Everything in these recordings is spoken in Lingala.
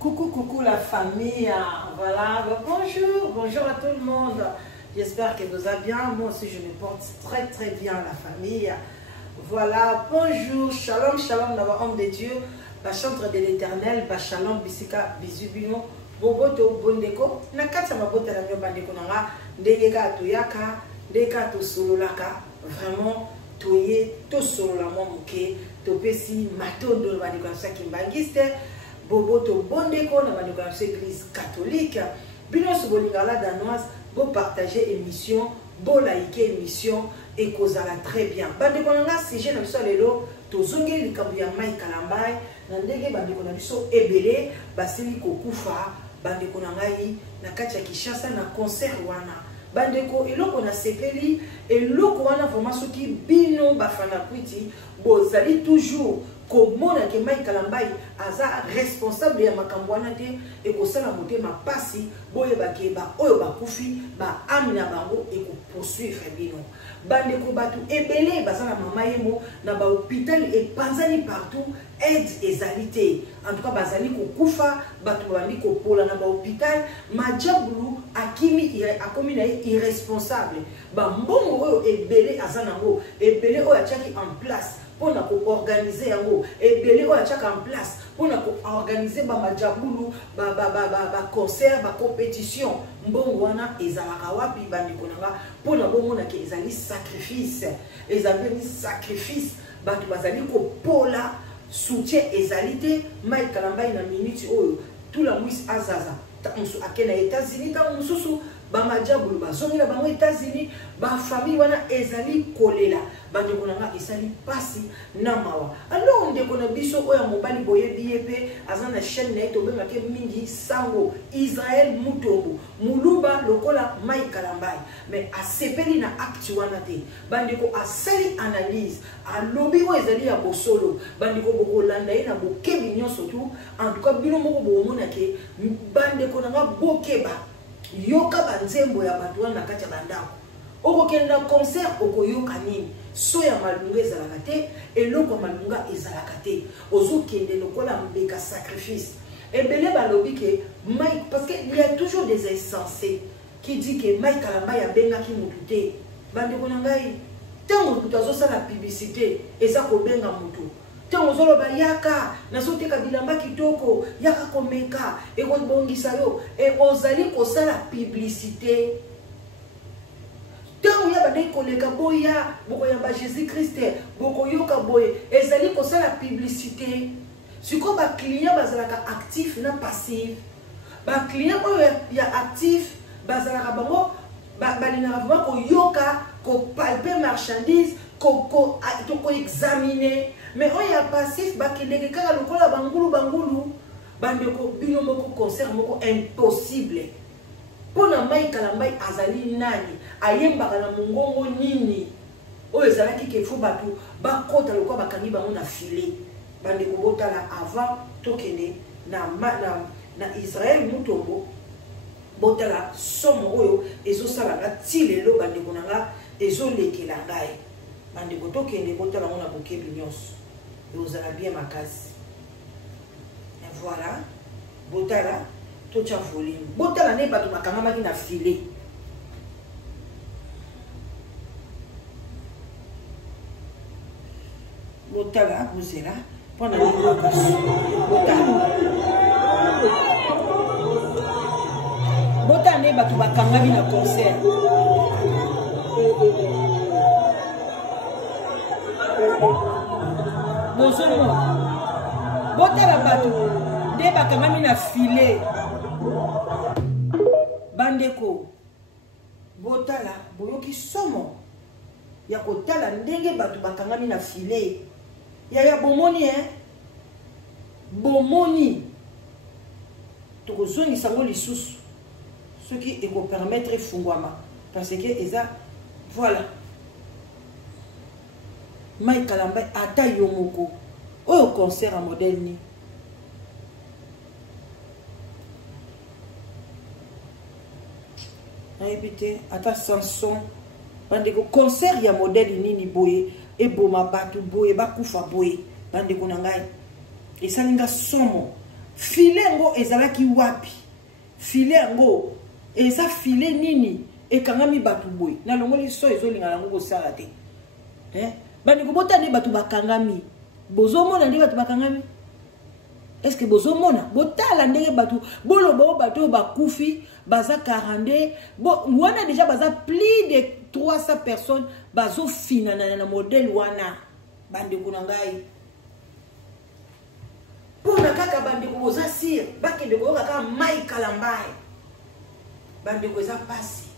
Coucou la famille, voilà, bonjour à tout le monde, j'espère que vous allez bien, moi aussi je me porte très bien la famille, voilà, bonjour, shalom, d'avoir homme de Dieu, chantre de l'éternel, shalom, bisika, bisubino, boboto, bondeko, nakata mabota la mio bandeko nanga, ndega toyaka, ndega to sololaka, vraiment, toye, to solola momuke, topesi, matondo le bandeko sa kimbangiste, bobo to bondeko na bandeko na église catholique bino so bolingala danoise bo partager émission bo liker émission et kozala très bien bandeko na sujet na biso lelo tozongeli likambo ya mai kalambai na ndenge bandeko na biso ebele basili kokufa bandeko na ngai na kati ya Kinshasa na concert wana bandeko eloko na sepeli eloko wana vraiment soki bino bafana kwiti bozali toujours komona ke mai kalambai aza responsable ya makambo wana te ekosala motema pasi boyeba ke ba oyo bakufi ba amina bango ekopoursuivre bino bandeko batu ebele bazala mama yemo na ba hôpital epanzani partout aide ezali te en tout cas bazali kokufa batu bandi kopola na ba hôpital majabulu akimi akomi na irresponsable ba mbongo oyo ebele azanango ebele oyo atiaki en place pour organiser yango ebele oyo atiaka en place pour organiser ba majabulu ba concert ba compétition mbongo wana ezalaka wapi bandeko nanga pona bomona ke ezali sacrifice batu bazali kopola soutien ezali te mai kalambai na minute oyo tout la mwisi azaza musu akena États-Unis ta mususu ba majabulu bazongela bango États-Unis ba famille wana ezali kolela bandeko nanga esali pasi na mawa alors ndeko na biso oya mobali boyebi yepe azana chaîne na eto benga ke mingi sango Israël Mutombo muluba lokola mai kalambai mais asepeli na acte wana te bandeko asali analyse alobi o ezali ya bosolo bandeko bokolanda ye na bokebi nyonso tu en tout cas bino moko bomona ke bandeko nanga bokeba yoka banzembo ya bato wana kati ya bandako okokenda concert okoyoka nini so ya malunga ezalaka te eloko malunga ezalaka te ozokende lokola mbeka sacrifice ebele balobi ke mai parce que il y a toujours des insensés qui dit que mai kalambai abengaki mutu te bandeko na ngai ntango mutu azosala publicité eza kobenga mutu ntango ozoloba yaka nazoteka bilamba kitoko yaka komeka ekobongisa yo ozali kosala publicité ntango ya bandeki koleka boya bokoyamba Jésus-Christ bokoyoka boye ezali kosala publicité siko baclient bazalaka actif na passif baclient oyo ya actif bazalaka bango balingaka vraiment koyoka kopalpe marchandise koexaminer mais on y a passif bakendeke kaka lokola bangulu bandeko bino moko concert moko impossible pona mai kalambai azali nani ayembaka na mongongo nini oyo ezalaki ke fo batu bakota lokola bakangi bango na filet bandeko botala avant tokende na Israël Mutombo botala somo oyo ezosalaka ti lelo bandeko nanga ezolekela ngai bandeko tokende botala ngo na bokebi nyonso ozala bien makasi et voilà botala tocha volume botala ne bato bakangamaki na filet botala bozela mpona botala ne bato bakangami na concert bozomo botala bato nde bakangami na filet bandeko botala boyoki somo ya kotala ndenge bato bakangami na filet ya bomoni bomoni tokozongisa ngo lisusu soki ekopermettre efungwama parce que eza voilà mai kalambai ata yo moko oyo concert à modèle ni nayebi te ata Samson bandeko concert ya modèle nini boye eboma bato boye bakufa boye bandeko na ngai esalinga somo filet ngo ezalaki wapi filet ngo eza filet nini ekangami batu boy na longoli so ezolinga nango kosala te bandeko botani batu bakangami bozomona ndi batu bakangami est-ce que bozomona botala ndenge batu boloba batu bakufi baza 42 bon wana déjà baza plus de 300 personnes bazo finana na modèle wana bandeko na ngai pona kaka bandeko boza sir bakende koyoka kaka mai kalambai bandeko eza pasi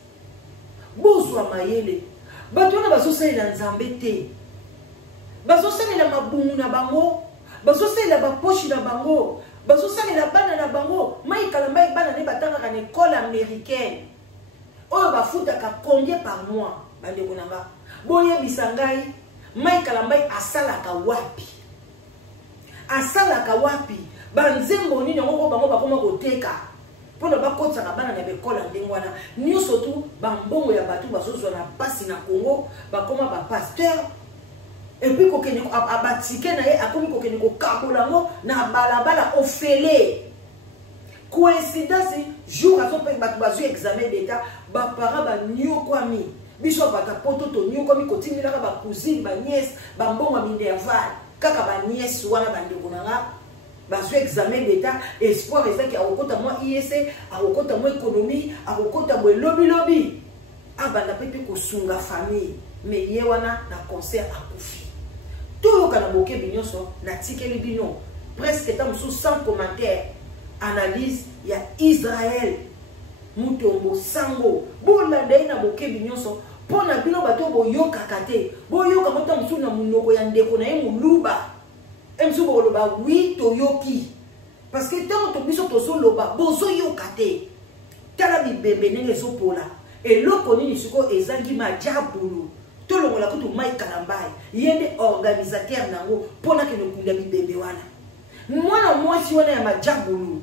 bozwa mayele bato wana bazosalela nzambe te bazosalela mabungu na bango bazosalela baposhi na bango bazosalela bana na bango mai kalambai bana ne batangaka na école américaine oyo bafutaka combien par mois bandeko na nga boyebisa ngai mai kalambai asalaka wapi asalaka wapi banzembo nini yango bango bakoma koteka mpona bakotisaka bana na bekola ndenge wana nyonso tu bambongo ya bato bazozwa na pasi na Congo bakoma bapasteur epuis kokende abatike na ye akomi kokende kokabola yango na balabala ofele coïncidence jour azope bato bazwi examen d'état bapara baniokwami biso bata poto toniokwami kotindelaka bacousine baniese bambongo ya minerval kaka baniese wana bandeko na nga bazwi examen d'état espoir ezaki akokota mwa IEC akokota mwa économie akokota mwa lobi abanda mpe kosunga famille mais ye wana na concert akufi toyoka na bokebi nyonso natikeli bino presque ta mosusu sans commentaire analyse ya Israël mutombo sango bolanda ye na bokebi nyonso mpona bino bato boyokaka te boyoka mota mosusu na monoko ya ndeko na ye moluba emsu boloba oui toyoki parce que tant to biso tozoloba bozoyoka te tala bibembe ndenge ezopola eloko nini siko ezangi majabulu tolongola kutu mai kalambai yende organisateur nango mpona kende okunda bibembe wana mwana mwasi wana ya majabulu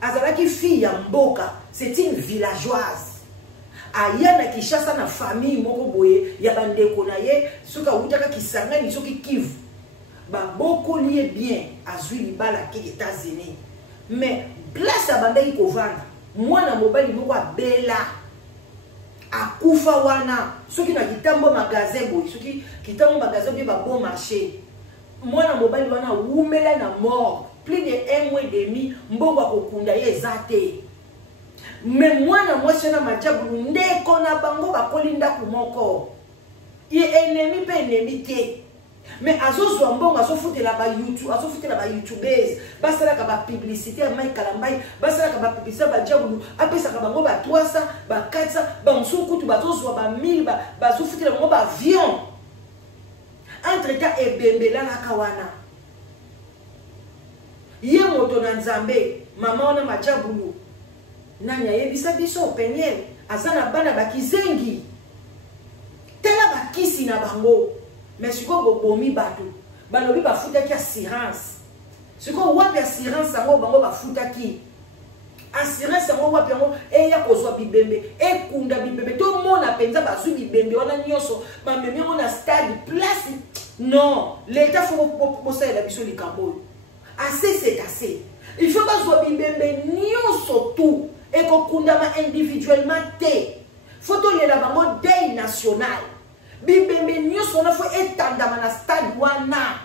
azalaki fille ya mboka c'est une villageoise aya na Kinshasa na famille moko boye ya bandeko na ye soki awutaka Kisangani soki Kivu babokoli ye bien azwi libala ke États-Unis mais place abandaki kovanda mwana mobali moko abela akufa wana soki na kitambo magasin boye soki kitambo magasin boye bon marché mwana mobali wana umela na mort plus de 1 mois et demi mbongo akokunda ye eza te mais mwana mwasi na majabulu ndeko na bango bakoli ndako moko ye ennemi pe ennemi te mais azozwa mbongo azofutela ba YouTube azofutela ba YouTubers basalaka ba publicité ya mai kalambai basalaka ba publicité ba jabulu apesaka bango ba 300 ba 400 ba msukutu bazozwa ba 1000 bazofutela bango ba avion entre temps ebembela na kawana ye moto na nzambe mama wana majabulu nanya yebisa biso penyel azana bana bakizengi tela bakisi na bango mais siko bobomi bato balobi bafutaki assurance siko wapi assurance yango bango bafutaki assurance yango wapi yango eya kozwa bibembe ekunda bibembe to mona penza bazwi bibembe wana nyonso bamemi yango na stade place non l'état faut posalela biso likambo assez c'est assez il faut bazwa bibembe nyonso tout ekokundama individuellement te faut tolela bango deuil national bibembe nyonso na faut etandama na stade wana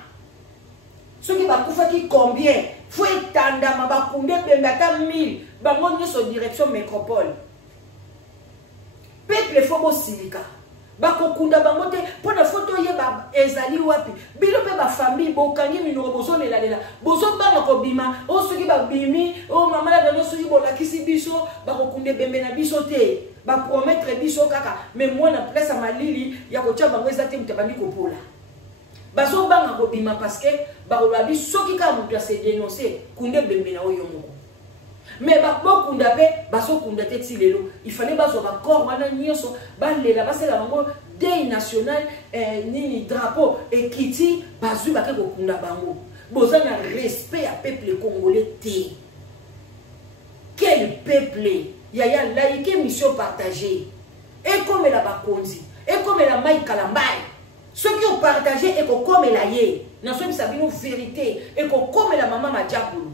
soki bakufaki combien faut etandama bakunde bembe ata 1000 bango nyonso direction métropole peuple faut bosilika bakokunda bango te mpona foto yeba ezali wapi bino mpe bafamille bokangi minoko bozolela bozobanga kobima o soki babimi o mama na bino soki bolakisi biso bakokunde bembe na biso te bapromettre biso kaka mais mwana place ya malili ya kotia bango eza te moto abandi kopola bazobanga kobima parce que bakolobi soki kaka moto ase dénoncer kunde bembe na oyo moko mais bakokunda pe bazokunda te ti lelo il fallait bazwa bakor wana nyonso balela basala bango deuil national nini drapeau ekiti bazwi bake kokunda bango boza na respect ya peuple congolais te quel peuple yaya laïque mission partagée ekomela bakonzi ekomela mai kalambai soki opartage ekokomela ye nasobisa bino vérité ekokomela mama majabulu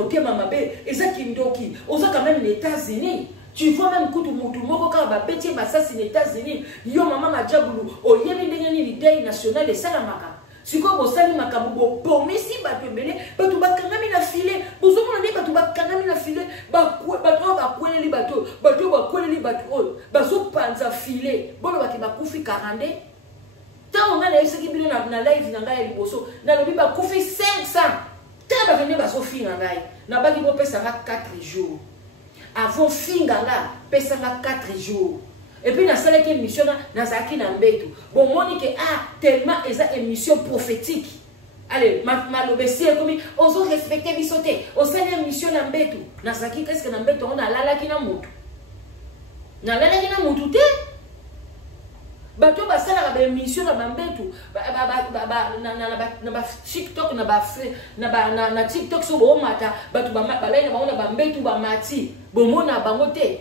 motema mabe, eza kindoki, oza quand même les États-Unis. Tu vois même que tout le monde quand va bêter ça c'est les États-Unis. Yo maman ma diabulu, oyebi ndenge ni l'idée nationale et ça la maka. Si quoi vous savez ma kabubo, pour messi bato belé, bato bakangami na filet, vous avez dit bato bakangami na filet, bato bakwele li bato bakwele li bato, bazo panza filet, bon baki bakufi 40. Tant on a la ese qui bino na live na ngai liboso, na lobi bakufi 500. Tant ba venir baso fi na ngai, na baki bo pesa 4 jours. Avant finganga pesa 4 jours. Et puis, dans cette émission, dans Zaki Nambetu, bon, Monique, tellement, c'est une émission prophétique. Allez, malobessi, comme on doit respecter Bissoté. On sait une émission Nambetu. Dans Zaki, qu'est-ce que Nambetu, on a la qui n'a moutou. Dans la qui n'a moutou, bato basala ba émission na Nambetu. Na TikTok, na TikTok, so bon mata, bato ba balai na Nambetu ba mati, bon mona bangote.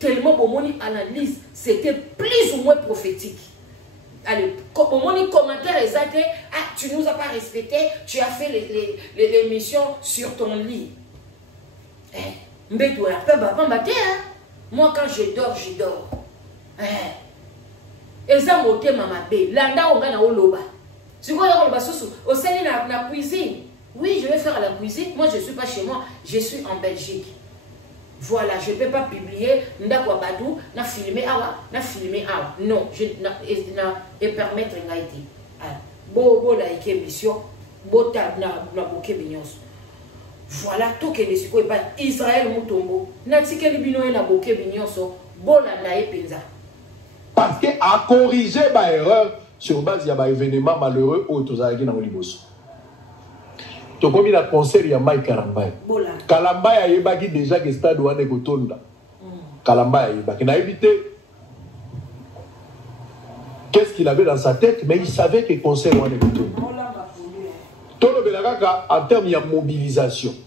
Tellement bon moni analyse, c'était plus ou moins prophétique. Allez, bon moni commentaire exact, tu nous as pas respecté, tu as fait l'émission sur ton lit. Mais toi, moi quand je dors, je dors. Et ça monte maman bé, landa on va na oloba. Tu vois on va sous au sein de la cuisine. Oui, je vais faire la cuisine. Moi je suis pas chez moi, je suis en Belgique. Voilà, je ne peux pas publier, na filmer awa. Non, je ne permettre ngaiti. Bo like émission, bo tab na boké binyos. Voilà tout que les sikoy pas Israël mutombo. Na tikeli bino na boké binyoso, bo la na epenza. Parce que à corriger ba erreur sur base ya ba événement malheureux au tozaki na liboso. Tu comme il a concert il y a Mike Kalambay. Kalambay a yebaki déjà que stade wane kotonda. Kalambay a yebaki na évité. Qu'est-ce qu'il avait dans sa tête, mais il savait que concert wane kotonda. Tolo belaka en termes de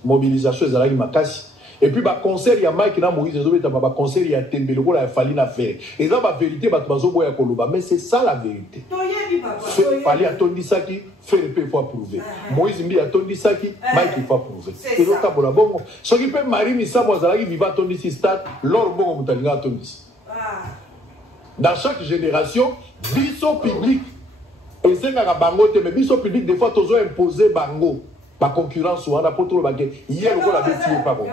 mobilisation ezalaki makasi. Et puis ba concert il y a Mike na Moïse ezobeta ba concert il y a Tembele ko la fali na faire. Et ça ba vérité ba bazo boya koloba, mais c'est ça la vérité. Fallait attendre ça qui fait le peu faut prouver. Moïse mbi attendre ça qui Mike il faut prouver. Et l'autre bola bon. Ce qui peut Marie Missa Mozalaki viva attendre ici stade, l'or bon mutalinga attendre ici. Dans chaque génération, biso public et c'est nga bangote mais biso public des fois tozo imposer bango. Ma concurrence ou on a pas trop baguette. Hier on a décidé pas bon.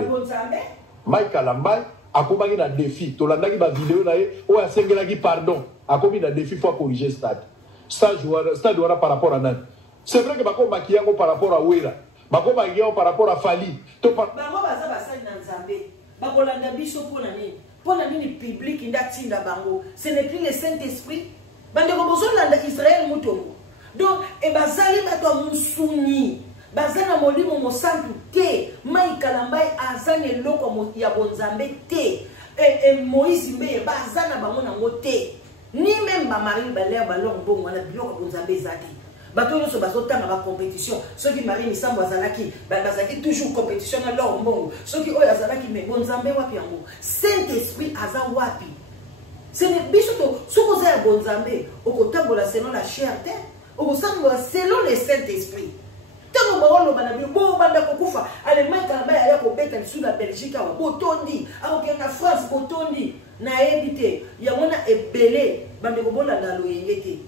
Mike Kalambay a commis un défi. Tolandaki ba vidéo na ye o a sengelaki pardon. A commis un défi faut corriger stade. Stade par rapport à nan. C'est vrai que bako makiyango par rapport à Wera. Bako makiyango par rapport à Fali. To par bango baza basali na Nzambe. Bako landa biso pona nini? Pona nini public ndatinda bango. Ce n'est plus le Saint-Esprit. Bande ko bozo landa Israël mutongo. Donc e bazali bato musuni. Bazana molimo mosantu te. Mike Kalambay azane loko ya bonzambe te. Et Moïse mbe bazana bango nango te. Ni même ba Marie Balère balong bon wana biloko bonzambe zaki. Bato nyonso bazotanga ba compétition. Ceux qui Marie Misambo azalaki, bazaki toujours compétition na leur mbongo. Ceux qui oyo azalaki mais bonzambe wapi yango. Saint-Esprit aza wapi. C'est ne biso to soko za bonzambe okotambola selon la chair te. Okosambola selon le Saint-Esprit. Tant que bana bo banda kokufa ale Mike Kalambay aya ko beta sous la Belgique awa botondi akoke na France botondi na ebité ya mona ebelé bande ko bolanda lo yengete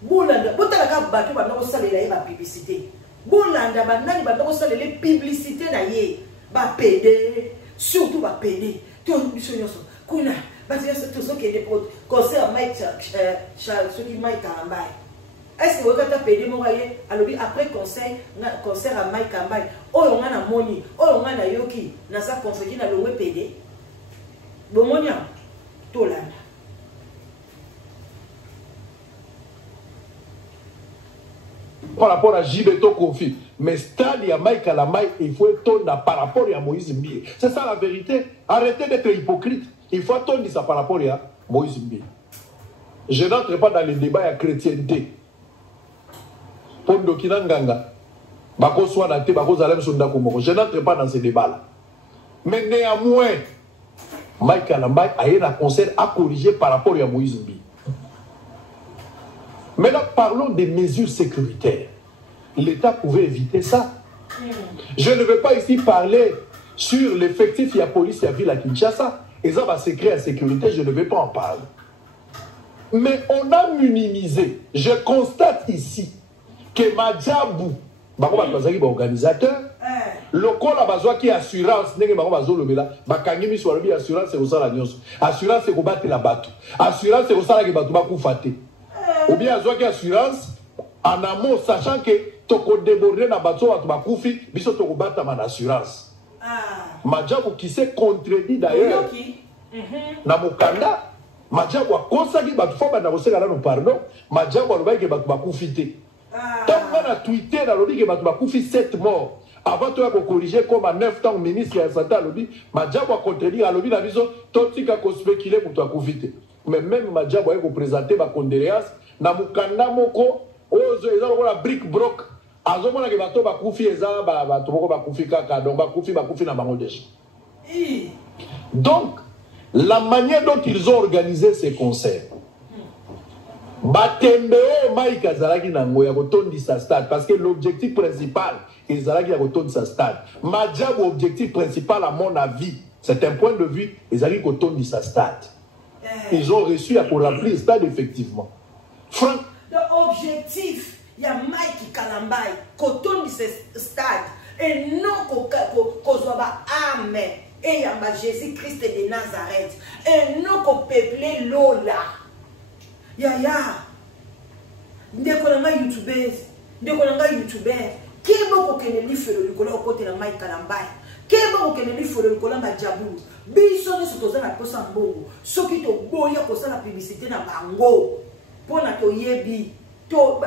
bolanda botala ka bato banda ko salela ye ba publicité bolanda banani banda ko salela publicité na ye ba PD surtout ba PD to biso nyoso kuna basi to so ke de concert Mike ceux qui Mike Kalambay. Est-ce que vous avez pédé mon voyez alors après concert à Mike Kalambay oh on a moni oh on a yoki na sa confrérie na longwe pédé bon monia tolanda par rapport à Jibeto Kofi mais stade il y a Mike Kalambay il faut tourner par rapport à Moïse Mbie. C'est ça la vérité. Arrêtez d'être hypocrite. Il faut tourner ça par rapport à Moïse Mbie. Je n'entre pas dans le débat à chrétienté. Pour Dokina Nganga, Bako Swana Te, Bako Zalem Sunda Komoko. Je n'entre pas dans ce débat-là. Mais néanmoins, Mike Kalambay a eu un concert à corriger par rapport à Moïse Mbie. Maintenant, parlons des mesures sécuritaires. L'État pouvait éviter ça. Je ne veux pas ici parler sur l'effectif de la police de la ville à Kinshasa. Et ça va secret à sécurité, je ne vais pas en parler. Mais on a minimisé. Je constate ici que Madjabou, organisateur, le col a besoin qui assurance, n'est pas besoin de là. Bakangimi soit le assurance c'est ça la news. Assurance c'est combattre la bateau. Assurance c'est ça la bateau va coufater. Ou bien besoin qui assurance en amont sachant que toko déborder na bateau va coufi, biso toko battre man assurance. Madjabou qui s'est contredit d'ailleurs. Na mukanda Madjabou a consacré bateau faut na koseka là nous pardon. Madjabou a le que bateau va coufiter. Tant qu'on a tweeté dans le dit que bateau va coufi 7 morts. Avant de corriger comme à 9 ans, ministre qui a santé à l'objet, Madjabou a contredire à l'objet la vision, tout ce qui a spéculé pour toi profiter. Mais même Madjabou a présenté ma condoléance, na mukanda moko, ozo ezalo la brick broc, azomo na ke bato ba kufi eza bato moko ba kufi kaka, donc ba kufi na bango déjà. Donc la manière dont ils ont organisé ces concerts. Batembeo Maïka Zalaki Nangoya Kotondi sa stade parce que l'objectif principal est Zalaki Kotondi sa stade. Madjabou objectif principal à mon avis, c'est un point de vue, Zalaki Kotondi sa stade. Ils ont reçu à pour remplir le stade effectivement. Franck. L'objectif, il y a Mike Kalambay Kotondi sa stade et non Kozwaba Amen et il y a Jésus-Christ de Nazareth et non qu'on peuple Lola. Yaya, ndekolanga youtubers, ndekolanga youtubers, kebo kokene lifelo likola okote na Mike Kalambay, kebo kokene lifelo likola Madjabou, biso ne sotoza na posa mbongo, soki to boya kosala publicité na bango, pona to yebi, to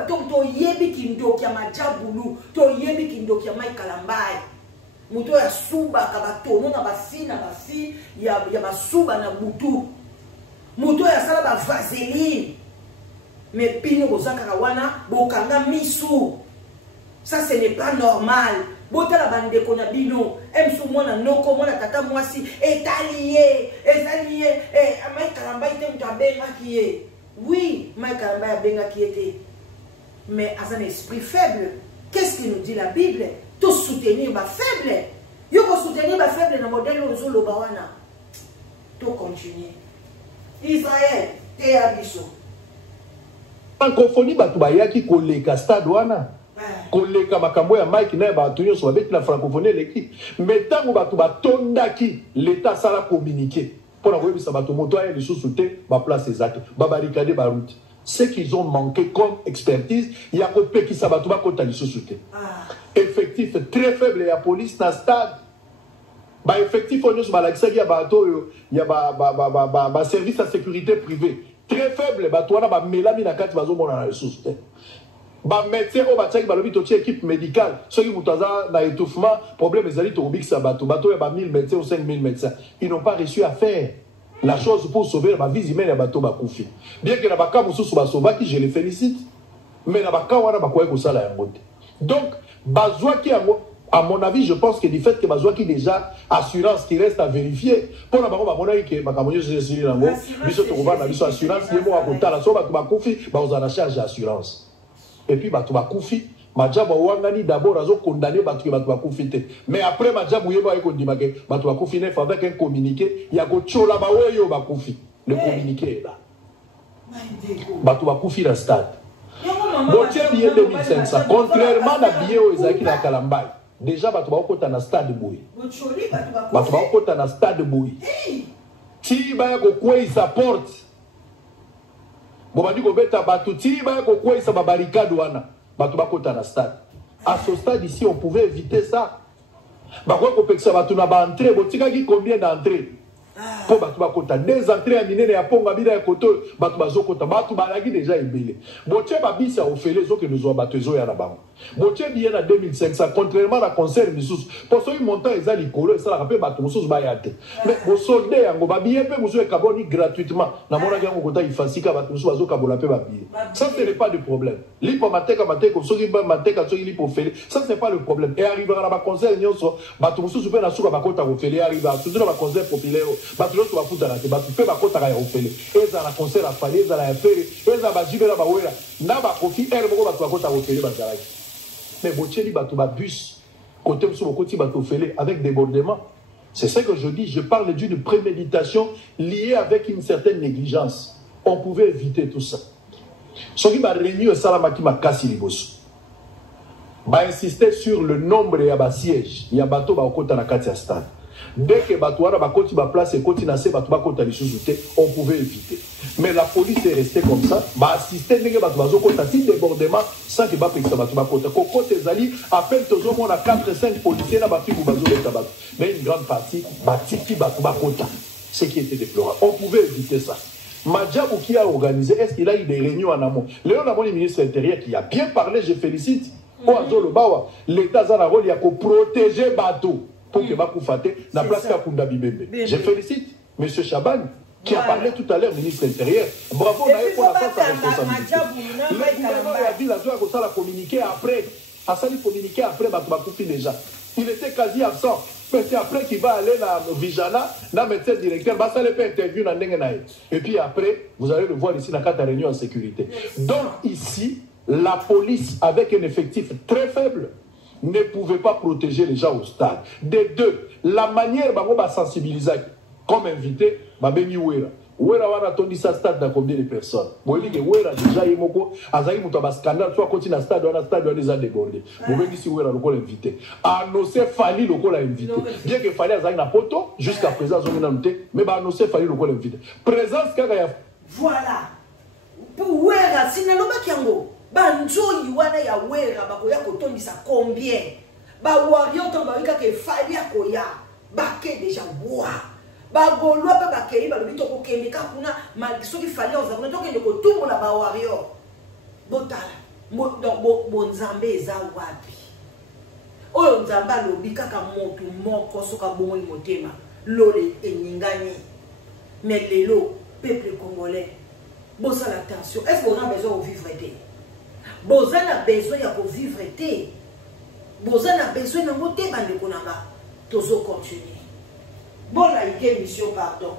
yebi kindoki ya Madjabou, to yebi kindoki ya Mike Kalambay, muto ya suba kabatono na basi ya basuba na butu, muto ya sala ba vaseline. Mais pino bozaka wana bokanga misu. Ça ce n'est pas normal. Botala bande kona bino, emsu mona noko mona tata mwasi etalié, Mike Kalambay te mutabenga kié. Oui, Mike Kalambay benga kié. Mais à un esprit faible, qu'est-ce que nous dit la Bible? Tout soutenir ba faible. Yo ko soutenir ba faible na modèle ozolo bawana. Tout continuer. Israël, te abiso. Francophonie batubaya ko leka stade wana ko leka makambo ya Mike na batu nyonso babeti na francophonie l'équipe mais tango batu batondaki l'état sala communiquer pour koyebisa batu moto ya lisusu te ba place exacte ba barricade ba route ce qu'ils ont manqué comme expertise ya ko pekisa batu ba kota lisusu te effectif très faible ya police na stade ba effectif nyonso ba lakisa ya bato ya ba service de sécurité privée très faible, batouana ba melami na kati bazo mona na ressources. Ba médecin o bataki balobi to équipe médicale, ceux qui mutaza na étouffement, problème ezali to bikisa bato ya ba 1000 médecins ou 5000 médecins. Ils n'ont pas réussi à faire la chose pour sauver la vie humaine ya bato ba kufi. Bien que na baka mususu ba sauvaki, je les félicite, mais na baka wana ba koye ko sala yango. Donc bazwaki yango. À mon avis, je pense que du fait que Bazouaki qui déjà assurance qui reste à vérifier, pour la baron, mon avis, que Bakamoyo, je suis là, biso to kovana biso assurance, yemo akota la so ba kufi, ba aux la charge assurance. Et puis ba to ba kufi, Madjabou wangani d'abord azo condamné ba to ba kufi te. Mais après Madjabou yebo ay ko dimake, ba to ba kufi neuf avec un communiqué, ya ko chola ba weyo ba kufi. Le communiqué est là. Ba to ba kufi la stade. Bon tiens billet 2500, contrairement à billet au Ezaki na Kalambay. Déjà, tu vas au stade Boui. Tu vas au stade Boui. Si tu vas au porte, bon, tu vas au barricade, tu vas au stade. À ce stade ici, on pouvait éviter ça. Tu vas au combien d'entrées? Po batu bakota des entrées à miner ya ponga bida ya koto batu bazokota batu balaki déjà ebele botie babisa ofele zo que nous avons batu zo ya na bango botie bien à 2500 contrairement à concert misusu pour ceux qui montant les alikolo ça la rappelle batu misusu ba yate mais bo soldé yango babiye pe musu e kaboni gratuitement na mona yango kota ifasika batu misusu bazoka bola pe babiye ça ce n'est pas de problème lipo mateka mateka soki ba mateka soki lipo ofele ça c'est pas le problème et arrivera na ba concert nyonso batu misusu pe na suka bakota ofele arriva surtout na ba concert populaire batu to bafuta na te batu pe bakota ya ofele eza na concert a fali eza na fere eza ba jibela ba wera na ba kofi er moko batu bakota ofele bazalaki mais botieli batu ba bus côté musu bokoti batu ofele avec débordement C'est ce que je dis, je parle d'une préméditation liée avec une certaine négligence. On pouvait éviter tout ça. Ce qui m'a réuni Salamaki m'a cassé les bosses. Va insister sur le nombre de sièges. Il y a bateau ba okota na kati ya stade. Dès que bateau a ba koti ba place et koti na se bateau ba kota li sous-douté, on pouvait éviter. Mais la police est restée comme ça, va assister ndenge bateau ba kota ti débordement sans que ba pekisa bateau ba kota. Kokote zali appelle toujours mon 4-5 policiers na ba fi bu bazo beta bateau. Mais une grande partie ba tiki bateau ba kota. Ce qui était déplorable. On pouvait éviter ça. Madjabou qui a organisé, est-ce qu'il a eu des réunions en amont? Léon Amon, le ministre intérieur, qui a bien parlé, je félicite. L'État a un rôle, il a protéger le bateau pour que Bakou Fate n'a place qu'à Kunda Bibembe. Je félicite M. Chaban qui a parlé tout à l'heure, ministre intérieur. Bravo, d'ailleurs, pour la responsabilité. Le gouvernement a dit la joie que ça l'a communiqué après. A ça communiqué après, Bakou déjà. Il était quasi absent. C'est après qu'il va aller dans Vijana, dans le médecin directeur, ça le fait interview dans Nengenaï. Et puis après, vous allez le voir ici dans la réunion en sécurité. Donc ici, la police, avec un effectif très faible, ne pouvait pas protéger les gens au stade. Des deux, la manière dont on va sensibiliser comme invité, Babeni Ouera. Ouera wana tondi sa stade dans combien de personnes? Moi je dis que Ouera déjà yemoko azali muto ba scandale soit continue na stade wana déjà débordé. Moi je dis si Ouera lokolo invité. Annoncer Fali lokolo invité. Bien que Fali azali na poto jusqu'à présent zongi na muté, mais ba annoncer Fali lokolo invité. Présence kaka ya voilà. Pour Ouera sinaloba kiango. Ba nzoi wana ya Ouera bakoya kotondi sa combien? Ba wario to ba wika ke Fali akoya. Ba ke déjà wa. Bagolwa pe bakei balobi to kokende ka kuna soki fali ozakuna to kende ko tumula ba warrior botala donc bonzambe eza wapi oyo nzamba alobi kaka motu moko soka bomoi motema lole eningani mais lelo peuple congolais bosala attention est-ce qu'on a besoin de vivre té bozana a besoin ya ko vivre té bozana besoin na moté bande konanga tozo continuer. Bon, là, il y a une mission, pardon.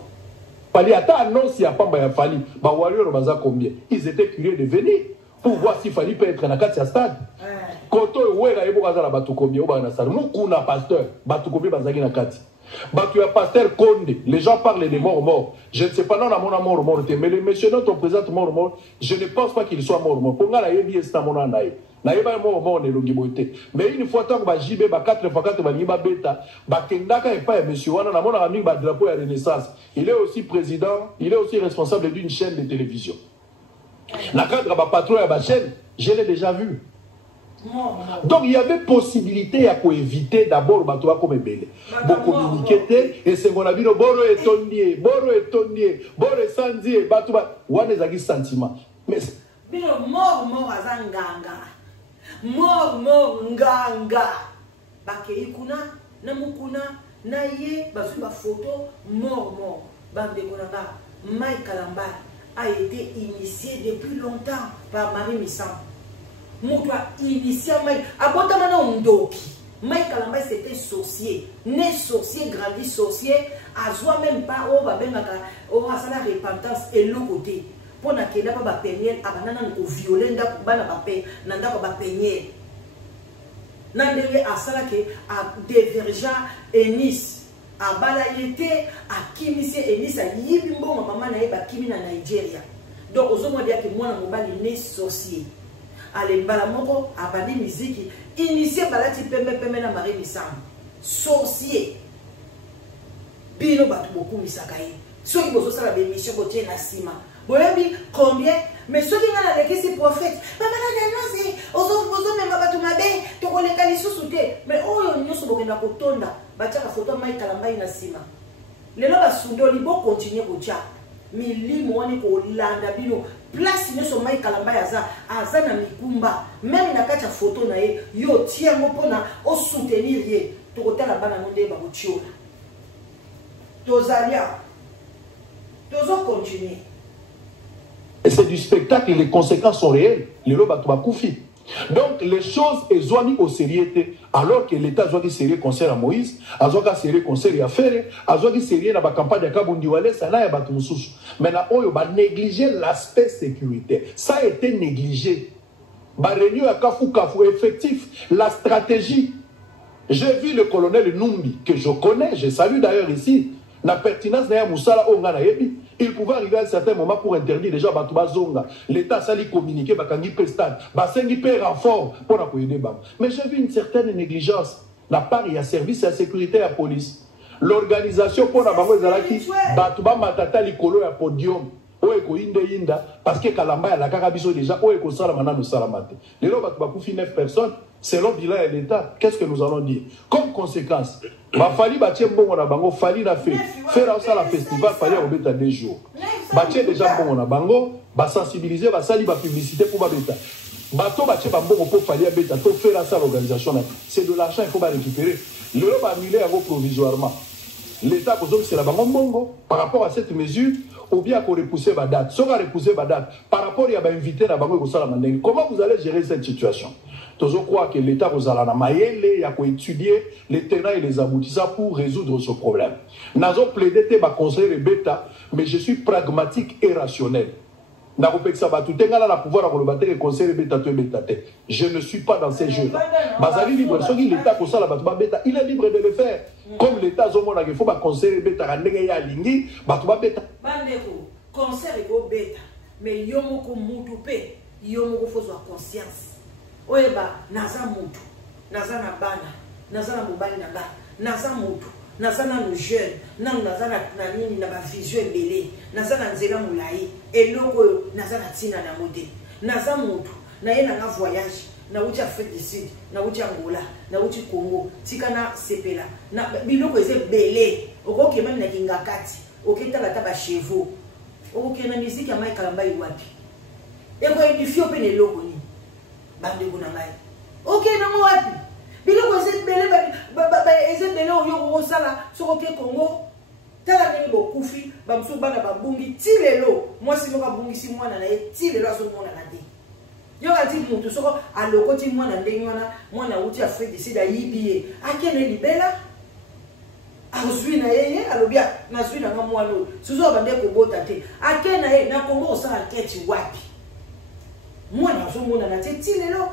Fali, attends, annonce, il y a pas de Fali. Bah, Warrior, combien? Ils étaient curieux de venir pour voir si Fali peut être dans le stade. Koto, Ouera, il y a Batou combien? Nous, on a pasteur. Batou combien? Bazagi na kati. Batou, pasteur Konde. Les gens parlent des morts. Je ne sais pas, non, on a mort. Mais les messieurs, notre présente mort, je ne pense pas qu'il soit mort. Pour moi, il y a un mort. Mais une fois que JB 4x4 beta, monsieur Wana na mona ami ba drapeau ya Renaissance. Il est aussi président, il est aussi responsable d'une chaîne de télévision. La cadre ba patron ya ba chaîne, je l'ai déjà vu. Donc il y avait possibilité à éviter d'abord bateau comme belé. Bon communiquer et c'est mon avis no boro etondier, boro sandier, bateau wana ezaki sentiment. Mais bino mort azanganga. Mort nganga bakei kuna na mukuna na ye bazuba photo mort bande konanga Mike Kalamba a été initié depuis longtemps par Marie Missam. Moutwa initié Mike abotama na ndoki. Mike Kalamba c'était sorcier, né sorcier, grandi sorcier, azwa même pas o babengaka o asala repentance et l'autre côté. Pour na kenda pa ba peigner abanana ko violer nda bana ba pe nanda ba peigner nandele asala ke a divergent Enis a bala yete a kimisi Enis a yibi mbongo mama na ba kimi na Nigeria donc ozomo dia ke mwana mobali né sorcier ale bala moko abandi musique initié balati pembe na Marie Missam sorcier bino batu boku misakaye soki bozo sala be mission botie na sima. Boyebi combien mais ceux qui ont les ces prophètes papa la danse ozo même ba tumabe to koleka lisusu te mais oyo nyoso bokenda kotonda batia photo Mike Kalamba ina sima lelo ba sundo libo continuer kocha milimo wani ko landa bino place nyoso Mike Kalamba aza na mikumba même na kacha photo na ye yo tia mo pona o soutenir ye to kotala bana nonde ba kochiola tozalia tozo continuer. Et c'est du spectacle et les conséquences sont réelles. Les donc les choses sont mises au sérieux alors que l'État a sérieux concert à Moïse, a sérieux concert à Ferre, a sérieux dans la campagne de Kabundiwale, ça n'a pas de souci. Maintenant, on va négliger l'aspect sécuritaire. Ça a été négligé. Réunion à Kafu effectif, la stratégie. J'ai vu le colonel Numbi, que je connais, je salue d'ailleurs ici. La pertinence de Moussala Ongana Yebi. Il pouvait arriver à un certain moment pour interdire déjà Batouba Zonga. L'État s'allait communiquer, Bakangi Pestan, Basengi Pé renfort pour la coïder Bam. Mais j'ai vu une certaine négligence. La part, il y a service et la sécurité à la police. L'organisation pour la Bango Zalaki, Batouba Matata Likolo à podium. Oeko Inda, parce que Kalamba la Karabiso déjà, Oeko Salamana nous Salamate. Les lots Batouba Koufi 9 personnes, selon bilan et l'État, qu'est-ce que nous allons dire? Comme conséquence, Fali Batie Mbongo na Bango, Fali na fait, faire ça la festival, Fali a obéta 2 jours. Batie déjà Mbongo na Bango, ba sensibiliser, ba sali ba publicité pour Babeta. Bato Batie Mbongo pour Fali a bêta, pour faire ça l'organisation. C'est de l'argent, il faut récupérer. Le lot va annuler provisoirement. L'État, c'est la Bango Mbongo, par rapport à cette mesure, ou bien qu'on repousser ma date. Si on va repousser ma date, par rapport à invité la Bango Salamandeng, comment vous allez gérer cette situation? Je crois que l'État vous allez il y a étudier les tenants et les aboutissants pour résoudre ce problème. Nous avons plaidé ma conseiller bêta, mais je suis pragmatique et rationnel. Je ne suis pas dans ces jeux-là. Il est libre de le faire. Comme l'État, il faut conseiller bêta. Conseil bêta, mais yomoko mutupe, yomoko faut conscience. Oeba naza mutu, naza na bana, naza na mobali na ba, naza mutu, naza na no jeune, naza na nini na ba vision belé, naza na nzela mulayi, eloko naza na tina na mode, naza mutu, na ye na voyage, na uti Afrique du Sud, na uti Angola, na uti Congo, tika na sepela, na biloko eze belé, okoke même na kingakati, oketa la taba chevaux, okoke na musique ya Mike Kalamba iwapi. Eko edifio pe ne loko ni. Bande kunangai. Ok, non wapi. Biloko eze belé eze belé oyo sala soko ke Congo. Tala nini bokufi, bamsu bana babungi ti lelo. Moi si noka bungi si mwana na ye ti lelo so mwana na de. Yo ka ti mutu soko aloko ti mwana ndenge mwana uti Afrique du Sud a yibie. Akene libela. Azui na ye alobia na zui na mwana. Suzo bande ko bota te. Akena ye na Congo osala keti wapi. Moi na zo mona na ti lelo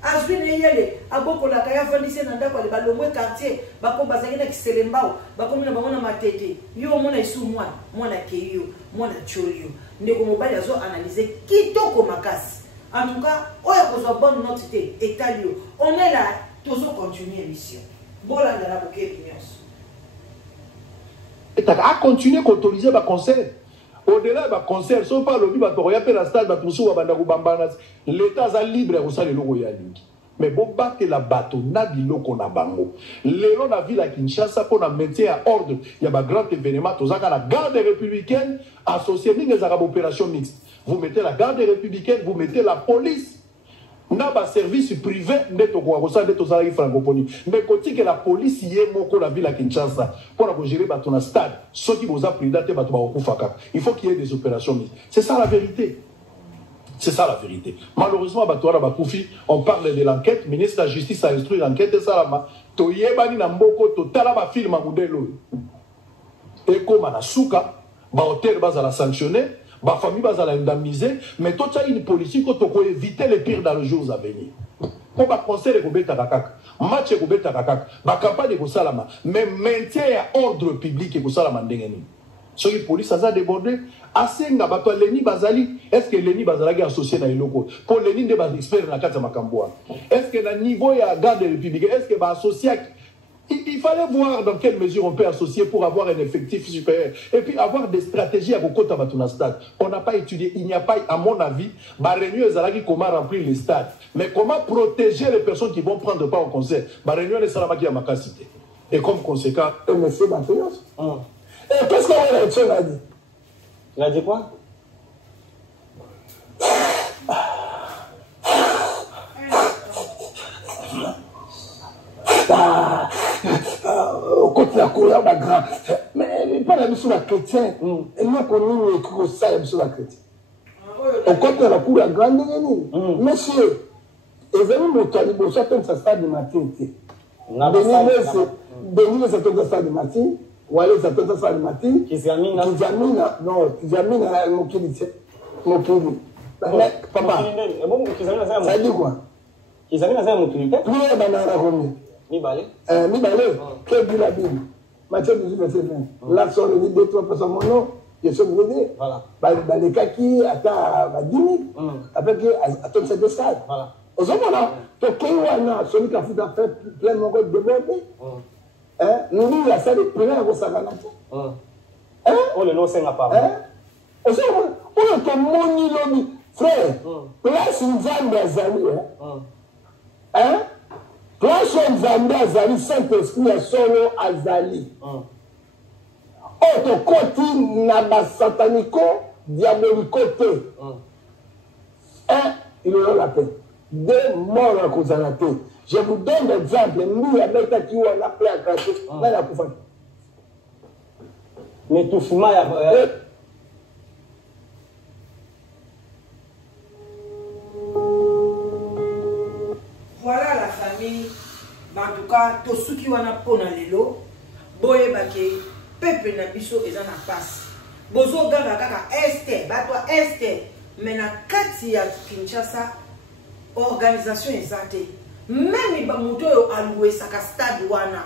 azwi ne yele aboko la kaya fandise na ndako le balomwe quartier bako bazaki na kiselembao bako mina bamona matete yo mona isu mwana keyo mwana cholio ndeko mobali azo analyser kitoko makasi en tout cas oya kozwa bonne note te etalio on est là toujours continuer mission bola na la boke nyonso et à continuer qu'autoriser ba concert. Au-delà de concert, si on parle au il y a la stade, l'État est libre de faire le mais bon, battre la bateau, n'a dit l'eau na bango. L'élan na ville à Kinshasa pour maintenir à ordre. Il y a un grand événement, tout ça, la garde républicaine associée avec les arabes opérations mixtes. Vous mettez la garde républicaine, vous mettez la police. N'a pas service privé, net au Kouarosa, net aux Araïs francophonie. Mais quand que la police y est moko la ville à Kinshasa, pour gérer ton stade, ceux qui vous appellent date, il faut qu'il y ait des opérations mixtes. C'est ça la vérité. C'est ça la vérité. Malheureusement, on parle de l'enquête, le ministre de la Justice a instruit l'enquête et ça là, Toyebani na mboko, totalama film à modèle. Et comme à la souka, hôtel bas la sanctionner. Ma famille va l'indemniser, mais tout ça, une politique pour éviter les pires dans les jours à venir. Pour ma conseil de Gobeta Kakak, match de Gobeta Kakak, ma campagne de Salama, mais maintien à ordre public et Salama Ndengeni. Si la police a débordé, assez n'a pas Leni Bazali, est-ce que Leni Bazali est associé dans les locaux? Pour Leni de Bazali, expert dans la carte de Makamboa. Est-ce que le niveau de la garde républicaine, est-ce que va associé? Il fallait voir dans quelle mesure on peut associer pour avoir un effectif supérieur. Et puis avoir des stratégies à Bokota Batuna Stade. On n'a pas étudié, il n'y a pas, à mon avis, réunion comment remplir les stades. Mais comment protéger les personnes qui vont prendre part au concert. Réunion les Salamaki à Makasité. Et comme conséquent, monsieur Batounos. Et qu'est-ce qu'on a dit? Il a dit quoi? Côté la couleur, grand. Mais pas la mission de chrétien. Et moi, qu'on nous écrit ça, la mission de chrétien. Au côté la couleur, grande, monsieur, et vous avez montré, vous avez ça stade de matin. Denis, c'est tout ça de matin. Ou aller, c'est tout ça de matin. Kizamina, non, Kizamina, mon kilité. Mon kilité. Papa, ça dit quoi? Kizamina, c'est mon kilité. Oui, banana, combien? Mibale. Que dit la Bible? Matthieu 18, verset 20. Là, sont les 2-3 personnes, mon nom, je suis brûlé. Voilà. Les cas qui attendent 10 000, après que attendent cette stade. Voilà. Au moment, tu as celui qui a fait plein de monde débordé. Nous, il a fait des pleins au Saganate. Oh, le nom, c'est ma part. Au moment, on a moni lobi. Frère, place une jambe à Zali. Place une jambe à Zali, Saint-Esprit à solo à Zali. Autre côté, n'a satanico, diabolico. Il aura la paix. Deux morts à cause de la paix. Je vous donne l'exemple. Nous, il y a des gens qui ont la paix à gratuit. Là, la couvre. Mais tout fuma, il y a. Voilà la famille. En tout cas, tout ce qui est en lelo, boye bake, peuple na biso eza na passe. Bozo ganga kaka este, batwa este, mais na kati ya Kinshasa organisation ezate. Même ba moto yo alloué saka stade wana.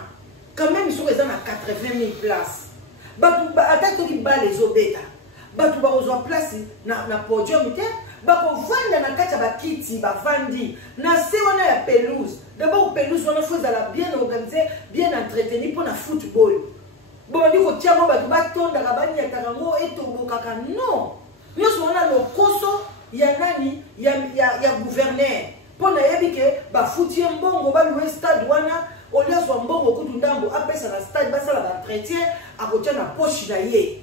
Quand même ils sont na 80 000 places. Batu attaque qui ba les obeta. Batu ba ozo place na podium te. Bako vanda na kati ba kiti ba vandi na se wana ya pelouse. D'abord pelouse wana faut la bien organisée, bien entretenue pour na football. Bon on dit ko tia mo batu ba tonda ka bani ya tarango etombo kaka non. Nous wana lo koso ya nani ya gouverneur. Pour na yebi ke ba foutie mbongo ba louer stade wana au lieu so mbongo kutu ndambo apesa na stade ba sala ba entretien akotia na poche na ye.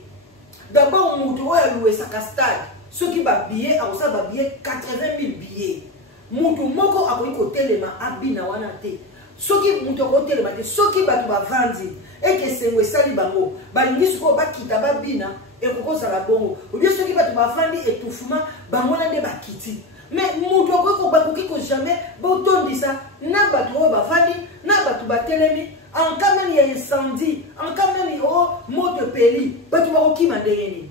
D'abord mutu oya louer sa stade. Ceux qui va billet, à ça va billet 80 000 billets. Moutou moko a koyi kotelema abina wana te. Ceux qui moutou kotelema te, ceux qui va vendre et que c'est un sali bango. Balingi suko ba kita ba bina et koko sala bongo. Ou bien ceux qui va vendre et étouffement bango na de ba kiti. Mais moutou ko ba ko jamais ba tondi ça na ba to ba vandi na ba to ba telemi en cas même il y a incendie, en cas même il y a mot de peli, ba to ba ko ki mandeni.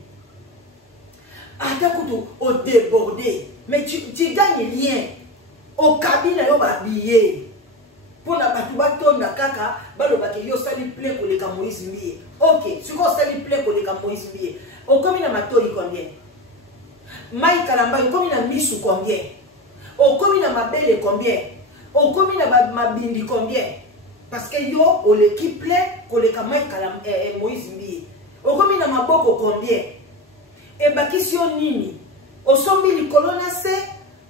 Atakuto au débordé, mais tu gagnes rien. Au cabine, il y a billet. Pour la batubaton na kaka, baloba ke yo sali plein pour les Moïse Mbié. Ok, si vous sali plein pour les Moïse Mbié, au combien na matori combien? Maï Kalamba, au combien na misu combien? Au combien na mabele combien? Au combien na mabindi combien? Parce que yo, au l'équipe plein pour les Maï Kalamba Moïse Mbié. Au combien na maboko combien? Et bakisio nini au sombi likolona se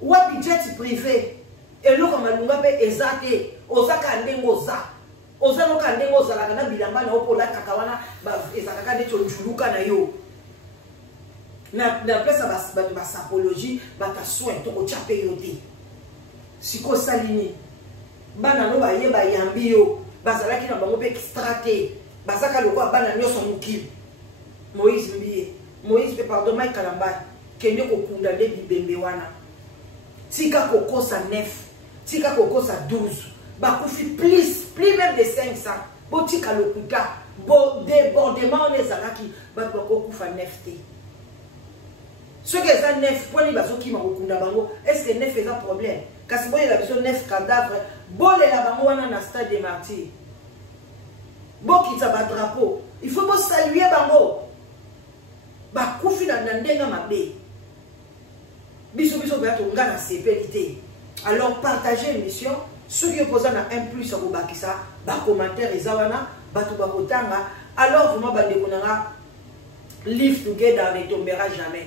ou budget privé et lo kama lunga pe ezate ozaka ndengo za ozalo ka ndengo za la na bilamba na opola kakawana ba ezaka ka deto njuluka na yo na place ba sapologie ba ka soin to ko chape yo te siko salini bana no ba yeba yambi yo bazalaki na bango pe extraté bazaka lokwa bana nyoso mukili Moïse Mbié Moïse pe pardon Maï Kalamba kende ko kunda de bibembe wana tika kokosa 9 tika kokosa 12 bakufi plus même de 500 bo tika lokuta bo débordement les alaki ba kokufa 9 te ce que ça 9 poni bazoki makunda bango est-ce que 9 est un problème kasi boye la biso 9 cadavres bolé la bango wana na stade des martyrs bo kitsa ba drapeau il faut bo saluer bango bakufi na ndenga mabe biso bato ngana sepelité. Alors partagez l'émission ceux qui opposent na un plus au bakisa ba commentaire ezawana bato bakotanga alors vraiment bande konanga live together ne tombera jamais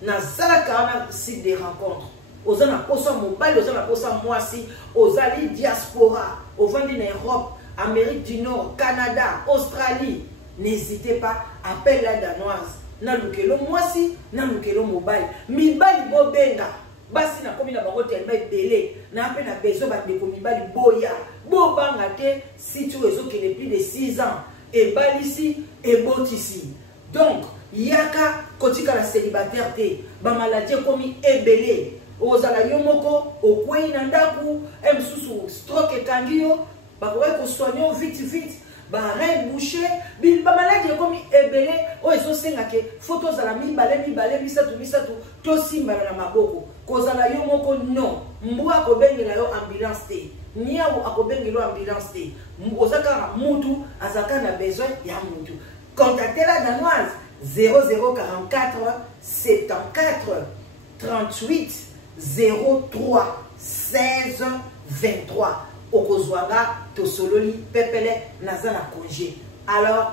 na sala kana site des rencontres ozana posa mobile ozana posa mwasi ozali diaspora ovandi na Europe Amérique du Nord Canada Australie n'hésitez pas appelle la danoise na lukelo mwasi na lukelo mobile mibali bobenga basi na komi na bango tellement belé na pe na besoin ba ndeko mibali boya bobanga te si tu rezo que plus de 6 ans et balisi et botisi donc yaka kotika la célibataire te ba maladie komi ebelé ozala yo moko okwei na ndaku emsusu stroke kangio ba ko soigner vite ba rein bouché ba maladie comme ebele o ezo senga ke photos za la mibale misatu to simba na maboko kozala yo moko non mbwa ko bengela yo ambulance te niaou akobengelo ambulance te ozaka mutu azaka na besoin ya mutu contactez la danoise 0044 74 38 03 16 23 okozwanga tosololi pepele naza na congé alors